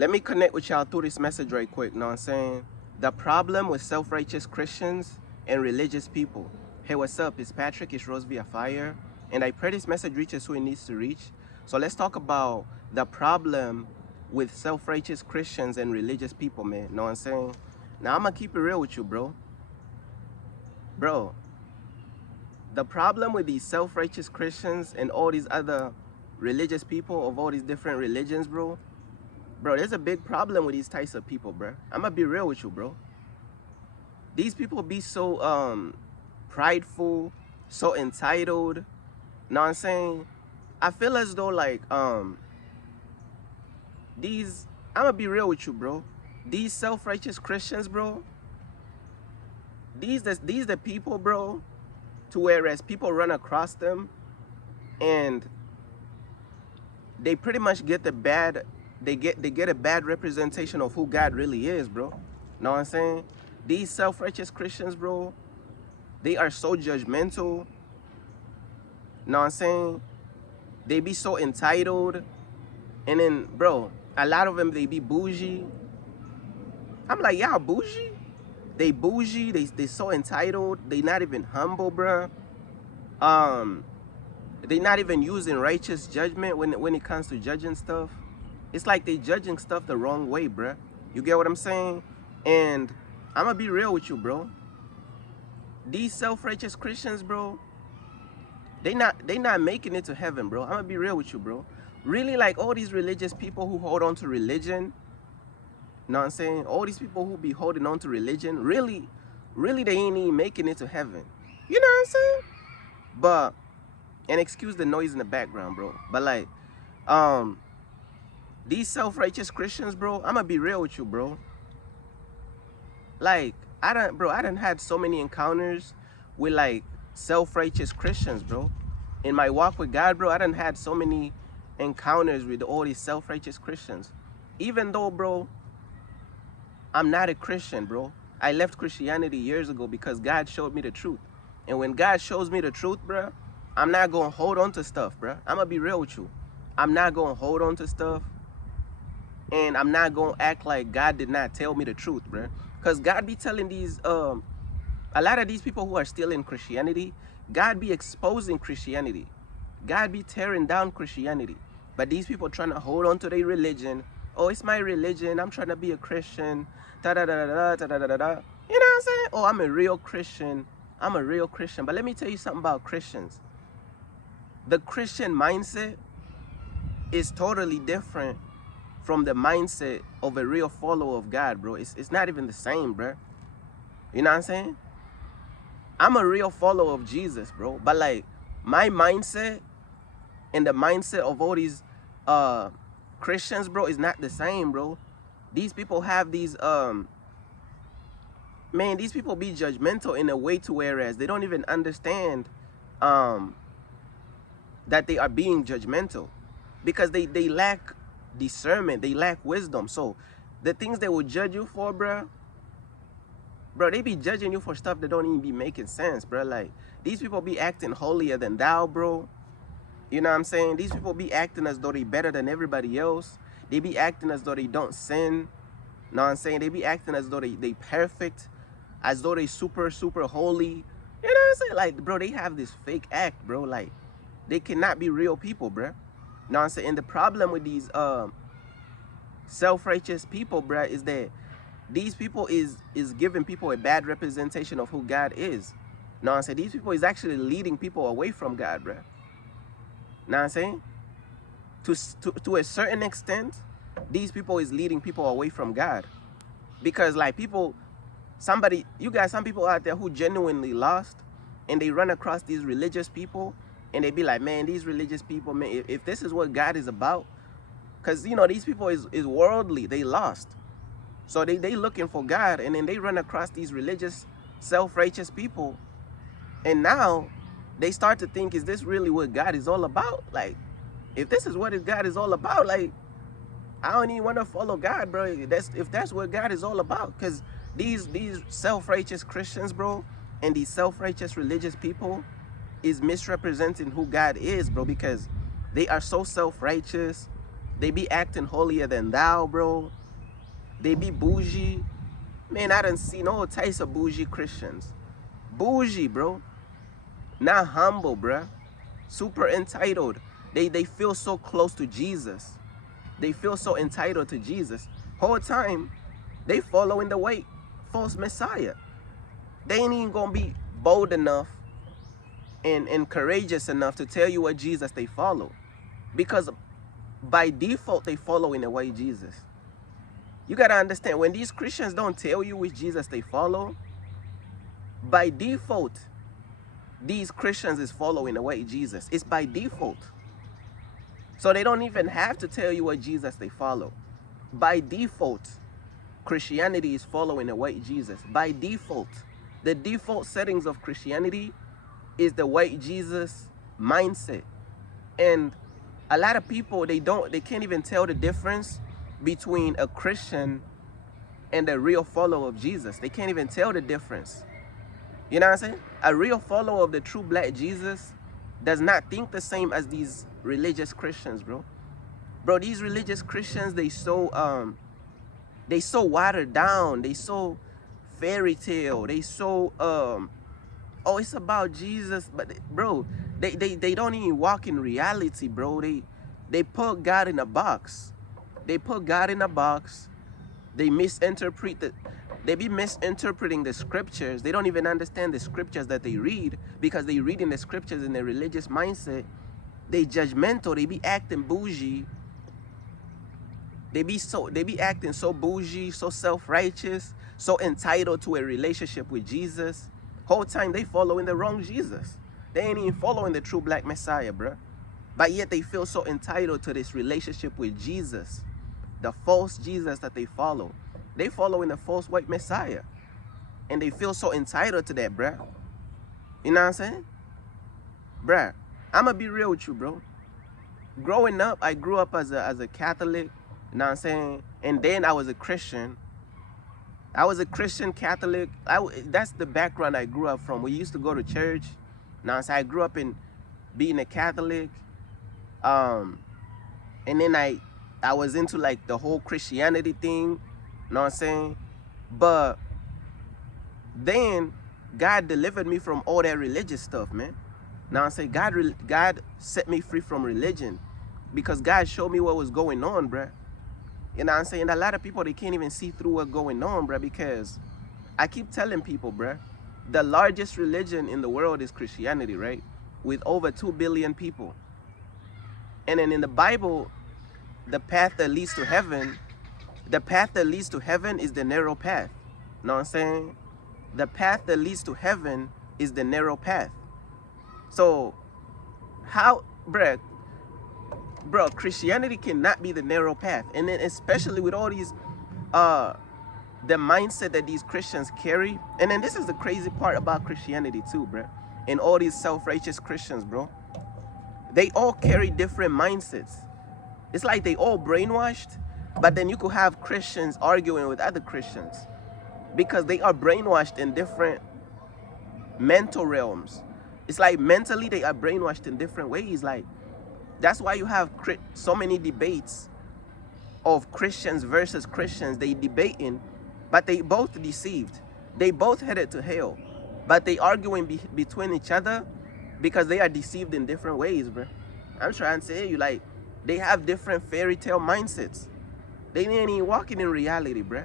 let me connect with y'all through this message right quick. Know what I'm saying? The problem with self-righteous Christians and religious people. Hey, what's up? It's Patrick. It's Rose via Fire. And I pray this message reaches who it needs to reach. So let's talk about the problem with self-righteous Christians and religious people, man. Know what I'm saying? Now, I'm going to keep it real with you, bro. Bro, the problem with these self-righteous Christians and all these other religious people of all these different religions, bro, there's a big problem with these types of people, bro. I'm gonna be real with you, bro. These people be so prideful, so entitled. Know what I'm saying? I feel as though like these, I'm gonna be real with you, bro. These self-righteous Christians, bro, these the people, bro, to whereas people run across them and they pretty much get the bad, they get a bad representation of who God really is, bro. Know what I'm saying? These self-righteous Christians, bro, they are so judgmental. Know what I'm saying? They be so entitled. And then, bro, a lot of them, they be bougie. I'm like, y'all bougie? They bougie, they so entitled. They not even humble, bro. They not even using righteous judgment when it comes to judging stuff. It's like they judging stuff the wrong way, bruh. You get what I'm saying? And I'm gonna be real with you, bro. These self-righteous Christians, bro, they not making it to heaven, bro. I'm gonna be real with you, bro. Really, like all these religious people who hold on to religion, know what I'm saying? All these people who be holding on to religion, really they ain't even making it to heaven. You know what I'm saying? But, and excuse the noise in the background, bro. But like, these self-righteous Christians, bro, I'm gonna be real with you, bro. Like, I done had so many encounters with like self-righteous Christians, bro. In my walk with God, bro, I done had so many encounters with all these self-righteous Christians. Even though, bro, I'm not a Christian, bro. I left Christianity years ago because God showed me the truth. And when God shows me the truth, bro, I'm not gonna hold on to stuff, bro. I'm gonna be real with you. I'm not gonna hold on to stuff. And I'm not gonna act like God did not tell me the truth, bro. Because God be telling these, a lot of these people who are still in Christianity, God be exposing Christianity. God be tearing down Christianity. But these people trying to hold on to their religion. Oh, it's my religion. I'm trying to be a Christian. Da da da da da da da da da. You know what I'm saying? Oh, I'm a real Christian. I'm a real Christian. But let me tell you something about Christians. The Christian mindset is totally different from the mindset of a real follower of God, bro. It's not even the same, bro. You know what I'm saying? I'm a real follower of Jesus, bro. But like, my mindset and the mindset of all these Christians, bro, is not the same, bro. These people have these man, these people be judgmental in a way to whereas they don't even understand that they are being judgmental because they lack discernment, they lack wisdom. So the things they will judge you for, bro, they be judging you for stuff that don't even be making sense, bro. Like, these people be acting holier than thou, bro. You know what I'm saying? These people be acting as though they better than everybody else. They be acting as though they don't sin. Know what I'm saying? They be acting as though they perfect, as though they super holy. You know what I'm saying? Like, bro, they have this fake act, bro. Like, they cannot be real people, bro. Know what I'm saying? And the problem with these self-righteous people, bro, is that these people is giving people a bad representation of who God is. Know what I'm saying? These people is actually leading people away from God, bro. Know what I'm saying? To a certain extent, these people is leading people away from God. Because like people, you got some people out there who genuinely lost and they run across these religious people and they be like, man, these religious people, man, if this is what God is about, because, you know, these people is worldly, they lost. So they looking for God, and then they run across these religious, self-righteous people. And now they start to think, is this really what God is all about? Like, if this is what God is all about, like, I don't even want to follow God, bro. If that's what God is all about. Because these self-righteous Christians, bro, and these self-righteous religious people is misrepresenting who God is, bro, because they are so self-righteous. They be acting holier than thou, bro. They be bougie. Man, I done seen all types of bougie Christians. Bougie, bro. Not humble, bruh. Super entitled. They feel so close to Jesus. They feel so entitled to Jesus. Whole time, they following the white false Messiah. They ain't even gonna be bold enough and courageous enough to tell you what Jesus they follow. Because by default, they following the white Jesus. You gotta understand, when these Christians don't tell you which Jesus they follow, by default, these Christians is following the white Jesus. It's by default. So they don't even have to tell you what Jesus they follow. By default, Christianity is following the white Jesus. By default, the default settings of Christianity is the white Jesus mindset. And a lot of people, they can't even tell the difference between a Christian and a real follower of Jesus. They can't even tell the difference. You know what I'm saying? A real follower of the true black Jesus does not think the same as these religious Christians, bro. Bro, these religious Christians, they so watered down. They so fairy tale. They so oh, it's about Jesus, but bro, they don't even walk in reality, bro. They put God in a box. They put God in a box. They be misinterpreting the scriptures. They don't even understand the scriptures that they read, because they reading the scriptures in their religious mindset. They judgmental. They be acting bougie. They be acting so bougie, so self-righteous, so entitled to a relationship with Jesus. Whole time they following the wrong Jesus. They ain't even following the true black Messiah, bruh. But yet they feel so entitled to this relationship with Jesus, the false Jesus that they follow. They following the false white Messiah, and they feel so entitled to that, bruh. You know what I'm saying? Bruh, I'ma be real with you, bro. Growing up, I grew up as a Catholic, you know what I'm saying? And then I was a Christian. I was a Christian Catholic. That's the background I grew up from. We used to go to church. Now, so I grew up in being a Catholic. And then I was into like the whole Christianity thing. You know what I'm saying? But then God delivered me from all that religious stuff, man. Now I'm saying God set me free from religion, because God showed me what was going on, bruh. You know what I'm saying? A lot of people, they can't even see through what's going on, bruh, because I keep telling people, bruh, the largest religion in the world is Christianity, right? With over 2 billion people. And then in the Bible, the path that leads to heaven, is the narrow path. You know what I'm saying? The path that leads to heaven is the narrow path. So how, bro, Christianity cannot be the narrow path. And then especially with all these the mindset that these Christians carry. And then this is the crazy part about Christianity too, bro. And all these self-righteous Christians, bro, they all carry different mindsets. It's like they all brainwashed, but then you could have Christians arguing with other Christians because they are brainwashed in different mental realms. It's like mentally they are brainwashed in different ways. Like, that's why you have so many debates of Christians versus Christians. They debating, but they both deceived. They both headed to hell, but they arguing between each other because they are deceived in different ways, bro. I'm trying to tell you, like, they have different fairy tale mindsets. They ain't even walking in reality, bro.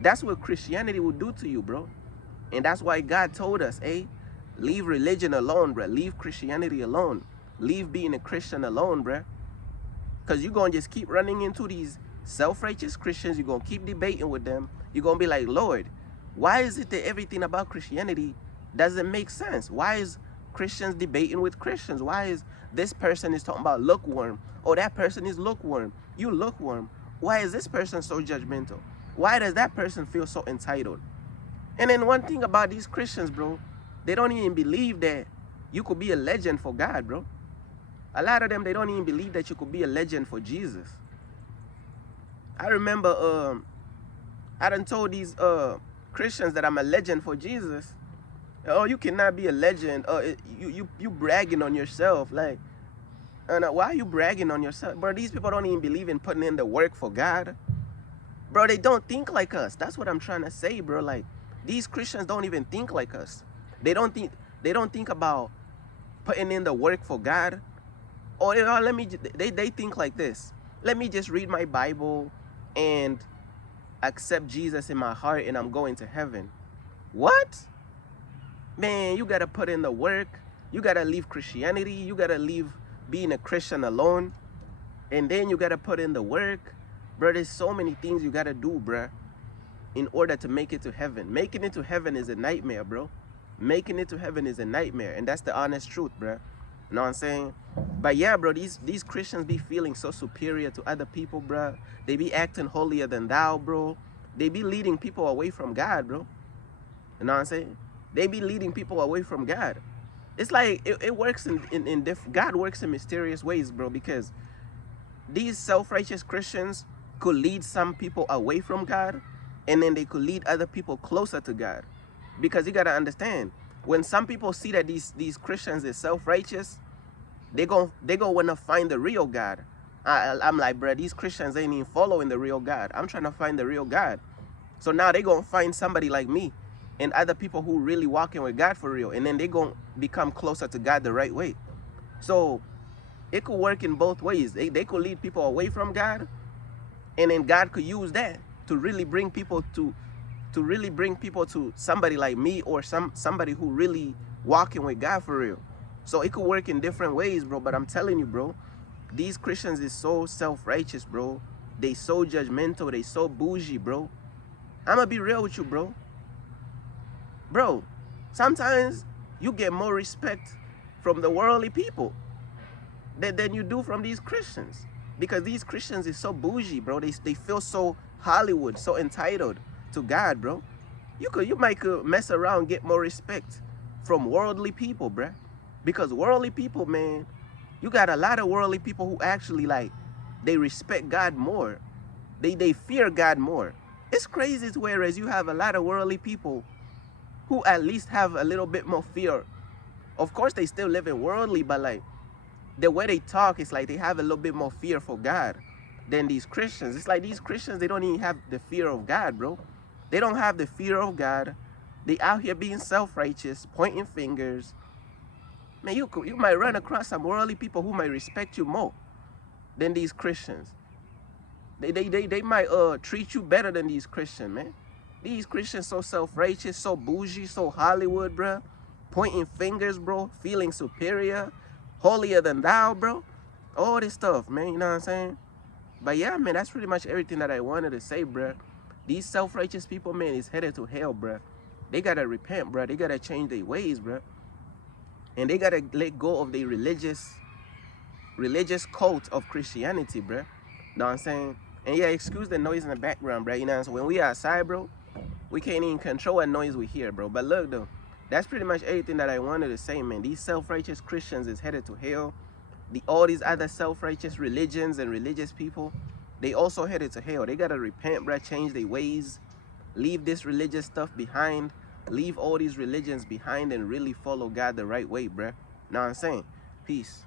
That's what Christianity will do to you, bro. And that's why God told us, hey, leave religion alone, bro. Leave Christianity alone. Leave being a Christian alone, bro. Because you're going to just keep running into these self-righteous Christians. You're going to keep debating with them. You're going to be like, Lord, why is it that everything about Christianity doesn't make sense? Why is Christians debating with Christians? Why is this person is talking about lukewarm? Oh, that person is lukewarm. You lukewarm. Why is this person so judgmental? Why does that person feel so entitled? And then one thing about these Christians, bro, they don't even believe that you could be a legend for God, bro. A lot of them, they don't even believe that you could be a legend for Jesus. I remember I done told these Christians that I'm a legend for Jesus. Oh, you cannot be a legend. You bragging on yourself. Like, And why are you bragging on yourself? Bro, these people don't even believe in putting in the work for God. Bro, they don't think like us. That's what I'm trying to say, bro. Like, these Christians don't even think like us. They don't think about putting in the work for God. Or they think like this. Let me just read my Bible and accept Jesus in my heart and I'm going to heaven. What? Man, you gotta put in the work. You gotta leave Christianity. You gotta leave being a Christian alone. And then you gotta put in the work. Bro, there's so many things you gotta do, bro, in order to make it to heaven. Making it to heaven is a nightmare, bro. Making it to heaven is a nightmare. And that's the honest truth, bro. You know what I'm saying? But yeah, bro, these Christians be feeling so superior to other people, bro. They be acting holier than thou, bro. They be leading people away from God, bro. You know what I'm saying? They be leading people away from God. It's like it works in different. God works in mysterious ways, bro, because these self-righteous Christians could lead some people away from God, and then they could lead other people closer to God. Because you gotta understand, when some people see that these Christians is self-righteous, they go wanna find the real God. I'm like, bro, these Christians ain't even following the real God. I'm trying to find the real God. So now they gonna find somebody like me and other people who really walking with God for real, and then they gonna become closer to God the right way. So it could work in both ways. They could lead people away from God, and then God could use that to really bring people to somebody like me, or somebody who really walking with God for real. So it could work in different ways, bro. But I'm telling you, bro, these Christians is so self-righteous, bro. They so judgmental. They so bougie, bro. I'm gonna be real with you, bro. Bro, sometimes you get more respect from the worldly people than you do from these Christians. Because these Christians is so bougie, bro. They feel so Hollywood, so entitled to God, bro. You might mess around and get more respect from worldly people, bro. Because worldly people, man, you got a lot of worldly people who actually, like, they respect God more. They fear God more. It's crazy, whereas you have a lot of worldly people who at least have a little bit more fear. Of course, they still live in worldly, but like the way they talk, it's like they have a little bit more fear for God than these Christians. It's like these Christians, they don't even have the fear of God, bro. They don't have the fear of God. They out here being self-righteous, pointing fingers. Man, you might run across some worldly people who might respect you more than these Christians. They might treat you better than these Christians, man. These Christians so self-righteous, so bougie, so Hollywood, bro. Pointing fingers, bro. Feeling superior. Holier than thou, bro. All this stuff, man. You know what I'm saying? But yeah, man, that's pretty much everything that I wanted to say, bro. These self-righteous people, man, is headed to hell, bro. They gotta repent, bro. They gotta change their ways, bro. And they gotta let go of their religious cult of Christianity, bro. Know what I'm saying? And yeah, excuse the noise in the background, bro. You know what I'm saying? When we outside, bro, we can't even control what noise we hear, bro. But look, though, that's pretty much everything that I wanted to say, man. These self-righteous Christians is headed to hell. All these other self-righteous religions and religious people, they also headed to hell. They gotta repent, bro, change their ways, leave this religious stuff behind, leave all these religions behind, and really follow God the right way, bro. Know what I'm saying? Peace.